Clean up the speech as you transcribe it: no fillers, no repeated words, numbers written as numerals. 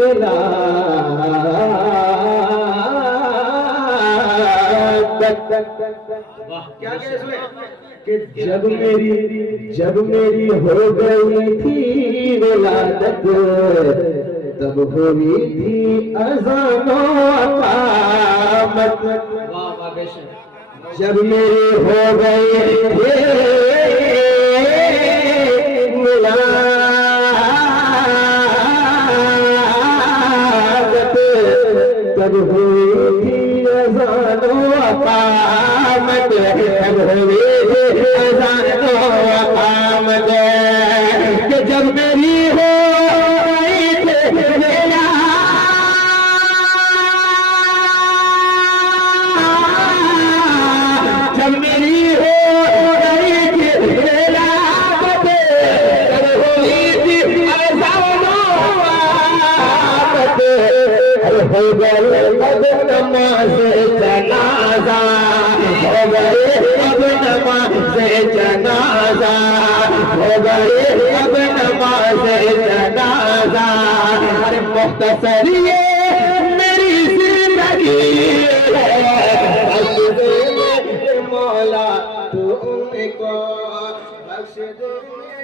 ولادت کیا کہ اس میں کہ جب میری ہو گئی تھی ولادت تب ہوئی تھی اذان و اقامت واہ واہ بے شک جب میری ہو گئی تھی ولادت تب ہوئی تھی اذان و اقامت تب ہوئی تھی اذان و اقامت کہ جب میری ہو گئی تھی جب میری ہو گئی تھی ولادت تب ہوئی تھی اذان و اقامت ہو گئے اب نماز جنازہ ہو گئے اب نماز جنازہ ہو گئے اب نماز جنازہ ارے مختصر یہ میری زندگی ہے بخش دے مولا تو ان کو بخش دے